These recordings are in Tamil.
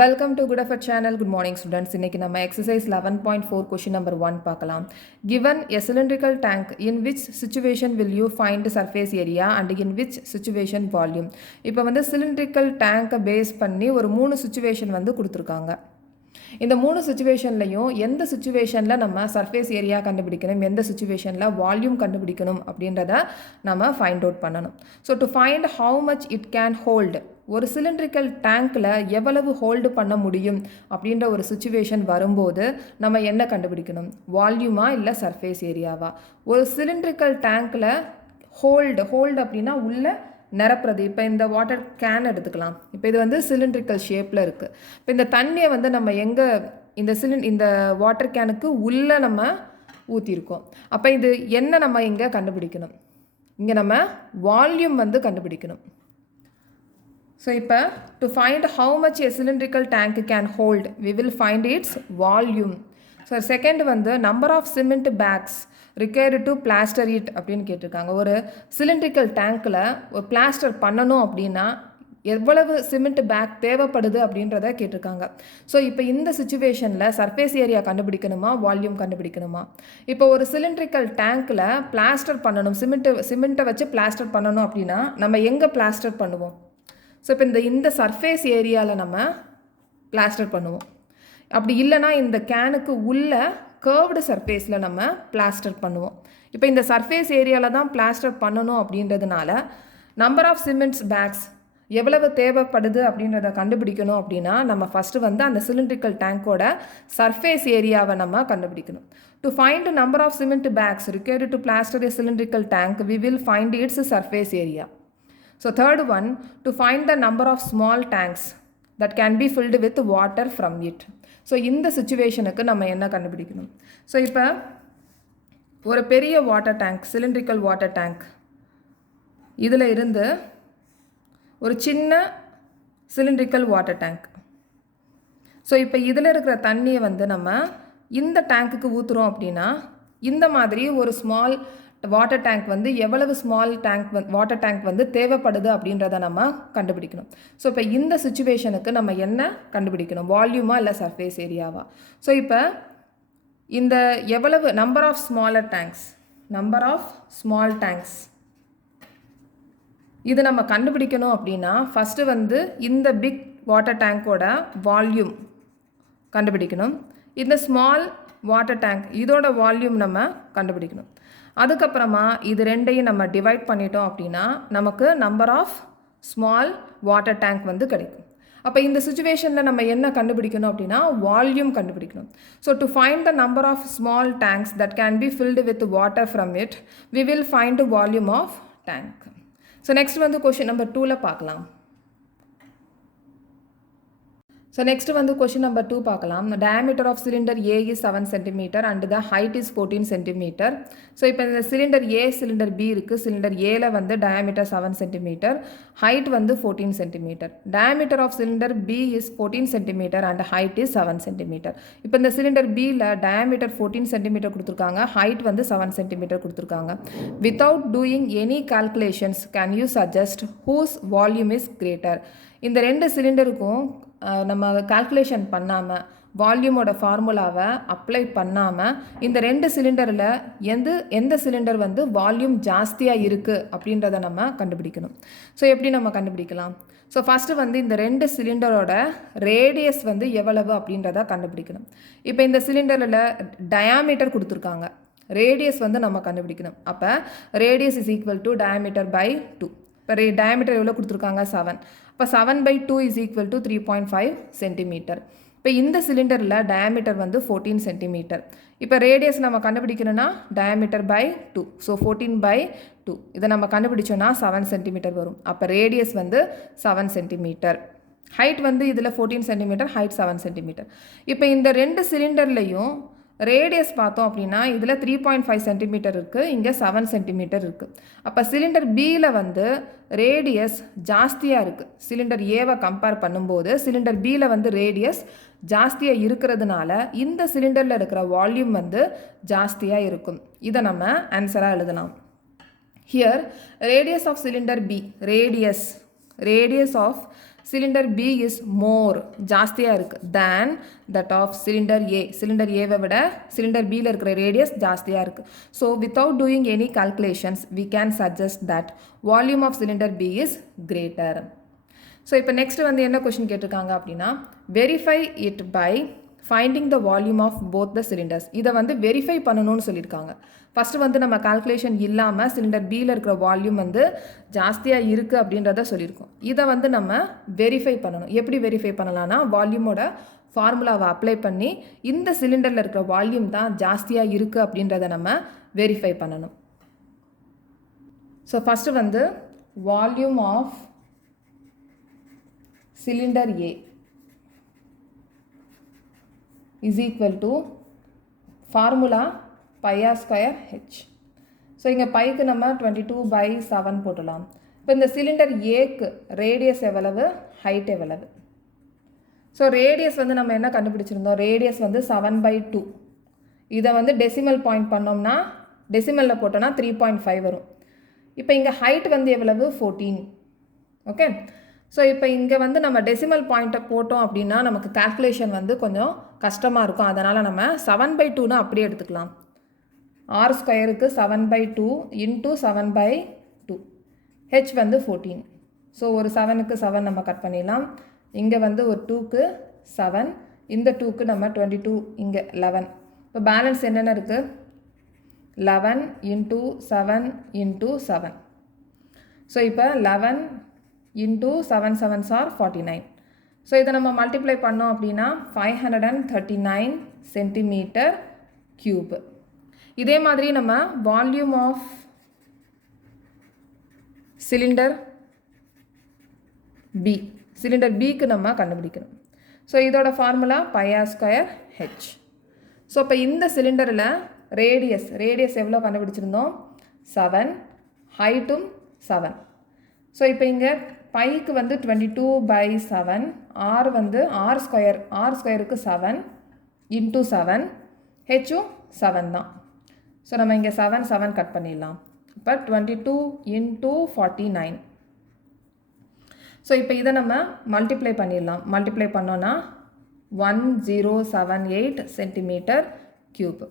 Welcome to Good Effort channel. Good morning students. இன்னைக்கு நம்ம exercise 11.4 question number 1 பார்க்கலாம். Given a cylindrical tank, in which situation will you find surface area and in which situation volume? இப்போ வந்து cylindrical tank பேஸ் பண்ணி ஒரு 3 situation வந்து கொடுத்துருக்காங்க. இந்த 3 சுச்சுவேஷன்லையும் எந்த சுச்சுவேஷனில் நம்ம சர்ஃபேஸ் ஏரியா கண்டுபிடிக்கணும், எந்த சுச்சுவேஷனில் வால்யூம் கண்டுபிடிக்கணும் அப்படின்றத நம்ம ஃபைண்ட் அவுட் பண்ணணும். So to find how much it can hold, ஒரு சிலிண்ட்ரிக்கல் டேங்க்கில் எவ்வளவு ஹோல்டு பண்ண முடியும் அப்படின்ற ஒரு சுச்சுவேஷன் வரும்போது நம்ம என்ன கண்டுபிடிக்கணும், வால்யூமா இல்லை சர்ஃபேஸ் ஏரியாவா? ஒரு சிலிண்ட்ரிக்கல் டேங்க்கில் ஹோல்டு அப்படின்னா உள்ள நிரப்புறது. இப்போ இந்த வாட்டர் கேன் எடுத்துக்கலாம். இப்போ இது வந்து சிலிண்ட்ரிக்கல் ஷேப்பில் இருக்குது. இப்போ இந்த தண்ணியை வந்து நம்ம எங்கே இந்த வாட்டர் கேனுக்கு உள்ளே நம்ம ஊற்றிருக்கோம். அப்போ இது என்ன நம்ம இங்கே கண்டுபிடிக்கணும், இங்கே நம்ம வால்யூம் வந்து கண்டுபிடிக்கணும். ஸோ இப்போ to find how much a cylindrical tank can hold, we will find its volume. So second வந்து number of cement bags required to plaster it அப்படின்னு கேட்டிருக்காங்க. ஒரு சிலிண்ட்ரிக்கல் டேங்க்கில் ஒரு பிளாஸ்டர் பண்ணணும் அப்படின்னா எவ்வளவு சிமெண்ட் பேக் தேவைப்படுது அப்படின்றத கேட்டிருக்காங்க. ஸோ இப்போ இந்த சுச்சுவேஷனில் சர்ஃபேஸ் ஏரியா கண்டுபிடிக்கணுமா, வால்யூம் கண்டுபிடிக்கணுமா? இப்போ ஒரு சிலிண்ட்ரிக்கல் டேங்க்கில் பிளாஸ்டர் பண்ணணும், சிமெண்ட்டை வச்சு பிளாஸ்டர் பண்ணணும் அப்படின்னா நம்ம எங்கே பிளாஸ்டர் பண்ணுவோம்? ஸோ இப்போ இந்த சர்ஃபேஸ் ஏரியாவில் நம்ம பிளாஸ்டர் பண்ணுவோம். அப்படி இல்லைனா இந்த கேனுக்கு உள்ள கர்வ்டு சர்ஃபேஸில் நம்ம பிளாஸ்டர் பண்ணுவோம். இப்போ இந்த சர்ஃபேஸ் ஏரியாவில் தான் பிளாஸ்டர் பண்ணணும் அப்படின்றதுனால நம்பர் ஆஃப் சிமெண்ட்ஸ் பேக்ஸ் எவ்வளவு தேவைப்படுது அப்படின்றத கண்டுபிடிக்கணும் அப்படின்னா நம்ம ஃபஸ்ட்டு வந்து அந்த சிலிண்ட்ரிக்கல் டேங்கோட சர்ஃபேஸ் ஏரியாவை நம்ம கண்டுபிடிக்கணும். To find number of cement bags required to plaster a cylindrical tank, we will find its surface area. So third one, to find the number of small tanks that can be filled with water from it. So இந்த சுச்சுவேஷனுக்கு நம்ம என்ன கண்டுபிடிக்கணும்? ஸோ இப்போ ஒரு பெரிய water tank, cylindrical water tank, இதில் இருந்து ஒரு சின்ன சிலிண்ட்ரிக்கல் வாட்டர் டேங்க். ஸோ இப்போ இதில் இருக்கிற தண்ணியை வந்து நம்ம இந்த டேங்க்குக்கு ஊற்றுறோம் அப்படின்னா இந்த மாதிரி ஒரு ஸ்மால் வாட்டர் டேங்க் வந்து எவ்வளவு ஸ்மால் வாட்டர் டேங்க் வந்து தேவைப்படுது அப்படின்றத நம்ம கண்டுபிடிக்கணும். ஸோ இப்போ இந்த சுச்சுவேஷனுக்கு நம்ம என்ன கண்டுபிடிக்கணும், வால்யூமா இல்லை சர்ஃபேஸ் ஏரியாவா? ஸோ இப்போ இந்த எவ்வளவு நம்பர் ஆஃப் ஸ்மால் டேங்க்ஸ் இது நம்ம கண்டுபிடிக்கணும் அப்படின்னா ஃபஸ்ட்டு வந்து இந்த பிக் வாட்டர் டேங்கோட வால்யூம் கண்டுபிடிக்கணும். இந்த ஸ்மால் வாட்டர் டேங்க் இதோட வால்யூம் நம்ம கண்டுபிடிக்கணும். அதுக்கப்புறமா இது ரெண்டையும் நம்ம டிவைட் பண்ணிட்டோம் அப்படின்னா நமக்கு number of small water tank வந்து கிடைக்கும். அப்போ இந்த சுச்சுவேஷனில் நம்ம என்ன கண்டுபிடிக்கணும் அப்படின்னா வால்யூம் கண்டுபிடிக்கணும். So to find the number of small tanks that can be filled with water from it, we will find volume of tank. So next வந்து கொஷின் நம்பர் 2ல் பார்க்கலாம். ஸோ நெக்ஸ்ட் வந்து கொஷின் நம்பர் 2 பார்க்கலாம். Diameter of cylinder A is 7 centimetre and the height is 14 centimetre. So இப்போ இந்த சிலிண்டர் ஏ, சிலிண்டர் பி இருக்குது. சிலிண்டர் ஏல வந்து டயாமீட்டர் 7 சென்டிமீட்டர், ஹைட் வந்து 14 centimetre. Diameter of cylinder B is 14 centimetre and height is 7 centimetre. இப்போ இந்த சிலிண்டர் பியில் டயாமீட்டர் 14 சென்டிமீட்டர் கொடுத்துருக்காங்க, ஹைட் வந்து 7 சென்டிமீட்டர் கொடுத்துருக்காங்க. Without doing any calculations can you suggest whose volume is greater? இந்த ரெண்டு சிலிண்டருக்கும் நம்ம கால்குலேஷன் பண்ணாமல், வால்யூமோட ஃபார்முலாவை அப்ளை பண்ணாமல் இந்த ரெண்டு சிலிண்டரில் எந்த சிலிண்டர் வந்து வால்யூம் ஜாஸ்தியாக இருக்குது அப்படின்றத நம்ம கண்டுபிடிக்கணும். ஸோ எப்படி நம்ம கண்டுபிடிக்கலாம்? ஸோ ஃபஸ்ட்டு வந்து இந்த ரெண்டு சிலிண்டரோட ரேடியஸ் வந்து எவ்வளவு அப்படின்றத கண்டுபிடிக்கணும். இப்போ இந்த சிலிண்டரில் டயாமீட்டர் கொடுத்துருக்காங்க, ரேடியஸ் வந்து நம்ம கண்டுபிடிக்கணும். அப்போ radius is equal to diameter by 2. இப்போ டயாமீட்டர் எவ்வளோ கொடுத்துருக்காங்க, 7. இப்போ 7/2 இஸ் ஈக்குவல் டு 3.5 சென்டிமீட்டர். இப்போ இந்த சிலிண்டரில் டயாமீட்டர் வந்து 14 சென்டிமீட்டர். இப்போ ரேடியஸ் நம்ம கண்டுபிடிக்கணும்னா டயாமீட்டர் பை 2. ஸோ 14/2 இதை நம்ம கண்டுபிடிச்சோன்னா 7 சென்டிமீட்டர் வரும். அப்போ ரேடியஸ் வந்து 7 சென்டிமீட்டர். ஹைட் வந்து இதில் 14 சென்டிமீட்டர், ஹைட் 7 சென்டிமீட்டர். இப்போ இந்த ரெண்டு சிலிண்டர்லையும் ரேடியஸ் பார்த்தோம் அப்படின்னா இதில் 3.5 சென்டிமீட்டர் இருக்குது, இங்கே 7 சென்டிமீட்டர் இருக்குது. அப்போ சிலிண்டர் பியில் வந்து ரேடியஸ் ஜாஸ்தியாக இருக்குது. சிலிண்டர் ஏவை கம்பேர் பண்ணும்போது சிலிண்டர் பியில் வந்து ரேடியஸ் ஜாஸ்தியாக இருக்கிறதுனால இந்த சிலிண்டரில் இருக்கிற வால்யூம் வந்து ஜாஸ்தியாக இருக்கும். இதை நம்ம ஆன்சராக எழுதலாம். Here radius of cylinder B, radius of cylinder B is more ஜாஸ்தியாக இருக்குது than that of cylinder A. Cylinder ஏவை விட சிலிண்டர் பியில் இருக்கிற ரேடியஸ் ஜாஸ்தியாக இருக்குது. So without doing any calculations we can suggest that volume of cylinder B is greater. So இப்போ நெக்ஸ்ட் வந்து என்ன கொஷின் கேட்டிருக்காங்க அப்படின்னா verify it by finding the volume of both the cylinders. இதை வந்து வெரிஃபை பண்ணணும்னு சொல்லியிருக்காங்க. ஃபஸ்ட்டு வந்து நம்ம கால்குலேஷன் இல்லாமல் சிலிண்டர் பியில் இருக்கிற வால்யூம் வந்து ஜாஸ்தியாக இருக்குது அப்படின்றத சொல்லியிருக்கோம். இதை வந்து நம்ம வெரிஃபை பண்ணணும். எப்படி வெரிஃபை பண்ணலான்னா வால்யூமோட ஃபார்முலாவை அப்ளை பண்ணி இந்த சிலிண்டரில் இருக்கிற வால்யூம் தான் ஜாஸ்தியாக இருக்குது அப்படின்றத நம்ம வெரிஃபை பண்ணணும். ஸோ ஃபஸ்ட்டு வந்து volume of cylinder A is equal to formula pi r square h. So இங்கே பைக்கு நம்ம 22/7 போட்டலாம். இப்போ இந்த சிலிண்டர் ஏக்கு ரேடியஸ் எவ்வளவு, ஹைட் எவ்வளவு? ஸோ ரேடியஸ் வந்து நம்ம என்ன கண்டுபிடிச்சிருந்தோம், ரேடியஸ் வந்து 7/2. இதை வந்து டெசிமல் பாயிண்ட் பண்ணோம்னா டெசிமலில் போட்டோம்னா 3.5 வரும். இப்போ இங்கே ஹைட் வந்து எவ்வளவு, 14. ஓகே. ஸோ இப்போ இங்கே வந்து நம்ம டெசிமல் பாயிண்ட்டை போட்டோம் அப்படின்னா நமக்கு கால்குலேஷன் வந்து கொஞ்சம் கஷ்டமாக இருக்கும். அதனால் நம்ம 7/2ன்னு அப்படியே எடுத்துக்கலாம். ஆர் ஸ்கொயருக்கு 7/2 இன்ட்டு 7/2. ஹெச் வந்து 14. ஸோ ஒரு 7க்கு 7 நம்ம கட் பண்ணிடலாம். இங்கே வந்து ஒரு 2க்கு 7, இந்த 2க்கு நம்ம 22, இங்கே 11. இப்போ பேலன்ஸ் என்னென்ன இருக்குது, 11 இன்ட்டு 7 இன்ட்டு 7. ஸோ இப்போ 11 இன்ட்டு 7 7s are 49. ஸோ இதை நம்ம மல்டிப்ளை பண்ணோம் அப்படின்னா 539 சென்டிமீட்டர் கியூப். இதே மாதிரி நம்ம volume of cylinder B, cylinder பிக்கு நம்ம கண்டுபிடிக்கணும். ஸோ இதோட formula pi r square h. So இப்போ இந்த சிலிண்டரில் ரேடியஸ் எவ்வளோ கண்டுபிடிச்சிருந்தோம், 7, ஹைட்டும் 7. ஸோ இப்போ இங்கே பைக்கு வந்து 22/7, ஆர் வந்து ஆர் ஸ்கொயருக்கு 7 இன்ட்டு 7, ஹெச்சும் 7 தான். ஸோ நம்ம இங்கே 7 கட் பண்ணிடலாம். இப்போ 22 இன்ட்டு 49. ஸோ இப்போ இதை நம்ம மல்டிப்ளை பண்ணிடலாம். மல்டிப்ளை பண்ணோன்னா 1078 சென்டிமீட்டர் கியூப்.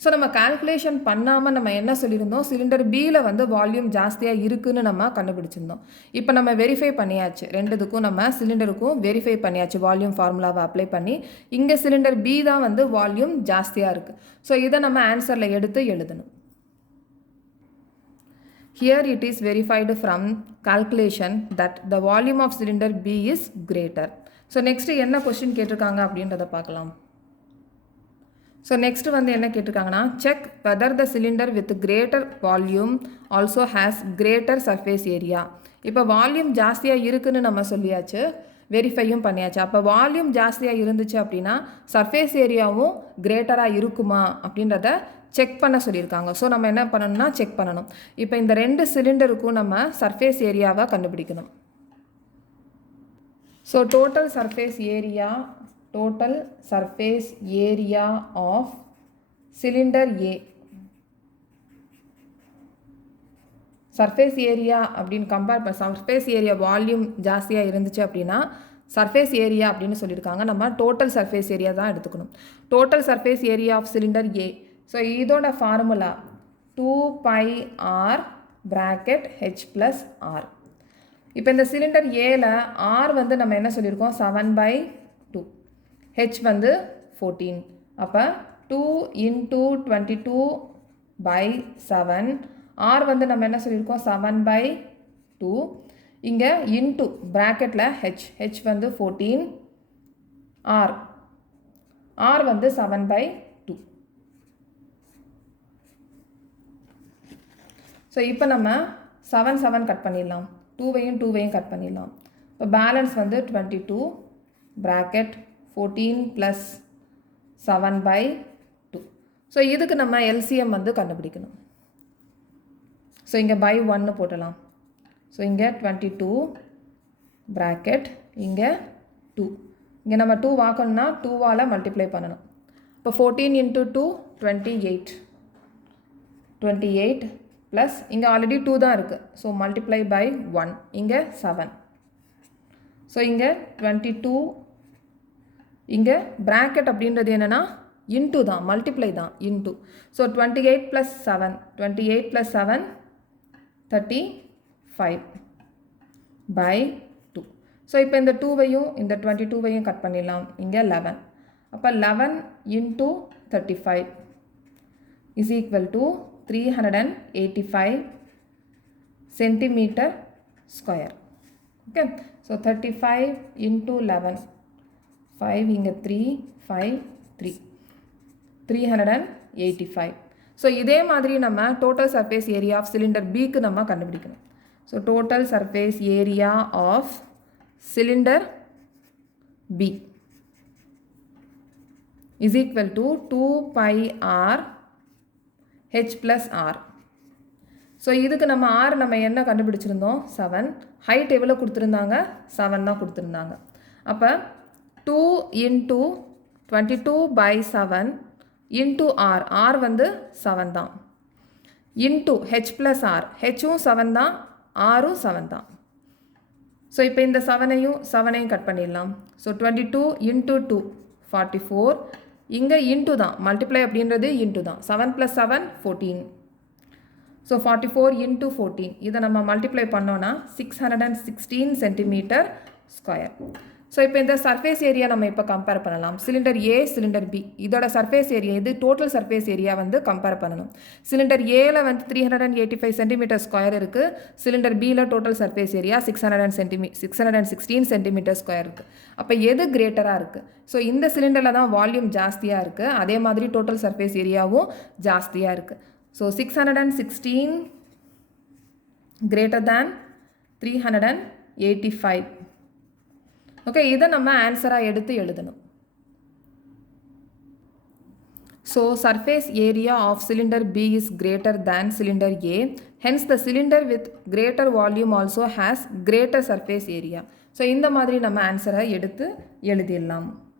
ஸோ நம்ம கால்குலேஷன் பண்ணாமல் நம்ம என்ன சொல்லியிருந்தோம், சிலிண்டர் பியில் வந்து வால்யூம் ஜாஸ்தியாக இருக்குதுன்னு நம்ம கண்டுபிடிச்சிருந்தோம். இப்போ நம்ம வெரிஃபை பண்ணியாச்சு, ரெண்டுத்துக்கும் நம்ம சிலிண்டருக்கும் வெரிஃபை பண்ணியாச்சு. வால்யூம் ஃபார்முலாவை அப்ளை பண்ணி இங்கே சிலிண்டர் பி தான் வந்து வால்யூம் ஜாஸ்தியாக இருக்குது. ஸோ இதை நம்ம ஆன்சரில் எடுத்து எழுதணும். Here it is verified from calculation that the volume of cylinder B is greater. So next என்ன கொஸ்டின் கேட்டிருக்காங்க அப்படின்றத பார்க்கலாம். ஸோ நெக்ஸ்ட் வந்து என்ன கேட்டிருக்காங்கன்னா check whether the cylinder with greater volume also has greater surface area. இப்போ வால்யூம் ஜாஸ்தியாக இருக்குதுன்னு நம்ம சொல்லியாச்சு, வெரிஃபையும் பண்ணியாச்சு. அப்போ வால்யூம் ஜாஸ்தியாக இருந்துச்சு அப்படின்னா சர்ஃபேஸ் ஏரியாவும் கிரேட்டராக இருக்குமா அப்படின்றத செக் பண்ண சொல்லியிருக்காங்க. ஸோ நம்ம என்ன பண்ணணும்னா செக் பண்ணணும். இப்போ இந்த ரெண்டு சிலிண்டருக்கும் நம்ம சர்ஃபேஸ் ஏரியாவை கண்டுபிடிக்கணும். So total surface area of cylinder A. Surface area அப்படின்னு கம்பேர் பண்ண, சர்ஃபேஸ் ஏரியா வால்யூம் ஜாஸ்தியாக இருந்துச்சு அப்படின்னா சர்ஃபேஸ் ஏரியா அப்படின்னு சொல்லியிருக்காங்க. நம்ம டோட்டல் சர்ஃபேஸ் ஏரியா தான் எடுத்துக்கணும். Total surface area of cylinder A. So இதோட formula 2πr bracket h plus r. இப்போ இந்த சிலிண்டர் ஏல r வந்து நம்ம என்ன சொல்லியிருக்கோம், 7/2, h வந்து 14. அப்போ 2 into 22/7, r வந்து நம்ம என்ன சொல்லியிருக்கோம் 7/2, இங்கே இன்ட்டு ப்ராக்கெட்டில் h வந்து 14, r வந்து 7/2. ஸோ இப்போ நம்ம 7 கட் பண்ணிடலாம், 2வையும் கட் பண்ணிடலாம். இப்போ பேலன்ஸ் வந்து 22 ப்ராக்கெட் 14 + 7/2. ஸோ இதுக்கு நம்ம LCM வந்து கண்டுபிடிக்கணும். ஸோ இங்கே by 1 போட்டலாம். ஸோ இங்கே 22 ப்ராக்கெட் இங்கே 2, இங்கே நம்ம 2 வாக்கணும்னா 2வால் மல்டிப்ளை பண்ணணும். இப்போ 14 into 2 28 ப்ளஸ் இங்கே ஆல்ரெடி 2 தான் இருக்குது. ஸோ மல்டிப்ளை by 1, இங்கே 7. ஸோ இங்கே 22, இங்கே bracket அப்படின்றது என்னென்னா இன்ட்டு தான், மல்டிப்ளை தான், இன்ட்டு. So 28 + 7, 28 + 7 35 by 2. ஸோ இப்போ இந்த 2வையும் இந்த 22வையும் கட் பண்ணிடலாம். இங்கே 11. அப்போ 11 × 35 is equal to 385 centimeter square. Okay. So 35 × 11, 5 இங்கே 3, 5, 3, 385. ஸோ இதே மாதிரி நம்ம total surface area of cylinder பிக்கு நம்ம கண்டுபிடிக்கணும். So total surface area of cylinder B is equal to 2πr h + r. So இதுக்கு நம்ம r நம்ம என்ன கண்டுபிடிச்சிருந்தோம்? 7. ஹைட் எவ்வளோ கொடுத்துருந்தாங்க? 7 தான் கொடுத்துருந்தாங்க. அப்போ 2 × 22/7 இன்ட்டு r, r வந்து 7 தான், இன்ட்டு h + r, ஹெச்சும் 7 தான், ஆரும் 7 தான். ஸோ இப்போ இந்த 7ஐயும் கட் பண்ணிடலாம். ஸோ 22 × 2 44, இங்கே இன்ட்டு தான், மல்டிப்ளை அப்படின்றது இன்ட்டு தான். 7 + 7 14. ஸோ 44 × 14, இதை நம்ம மல்டிப்ளை பண்ணோன்னா 616 சென்டிமீட்டர் ஸ்கொயர். ஸோ இப்போ இந்த சர்ஃபேஸ் ஏரியா நம்ம இப்போ கம்பேர் பண்ணலாம். சிலிண்டர் ஏ, சிலிண்டர் பி, இதோட சர்ஃபேஸ் ஏரியா, இது டோட்டல் சர்ஃபேஸ் ஏரியா வந்து கம்பேர் பண்ணணும். சிலிண்டர் ஏல வந்து 385 சென்டிமீட்டர் ஸ்கொயர் இருக்குது. சிலிண்டர் பியில் total surface area 616 centimetre square இருக்குது. அப்போ எது கிரேட்டராக இருக்குது? ஸோ இந்த சிலிண்டரில் தான் வால்யூம் ஜாஸ்தியாக இருக்குது, அதே மாதிரி டோட்டல் சர்ஃபேஸ் ஏரியாவும் ஜாஸ்தியாக இருக்குது. So 616 greater than 385. ஓகே, இதை நம்ம ஆன்சராக எடுத்து எழுதணும். So surface area of cylinder B is greater than cylinder A. Hence the cylinder with greater volume also has greater surface area. So இந்த மாதிரி நம்ம ஆன்சரை எடுத்து எழுதிடலாம்.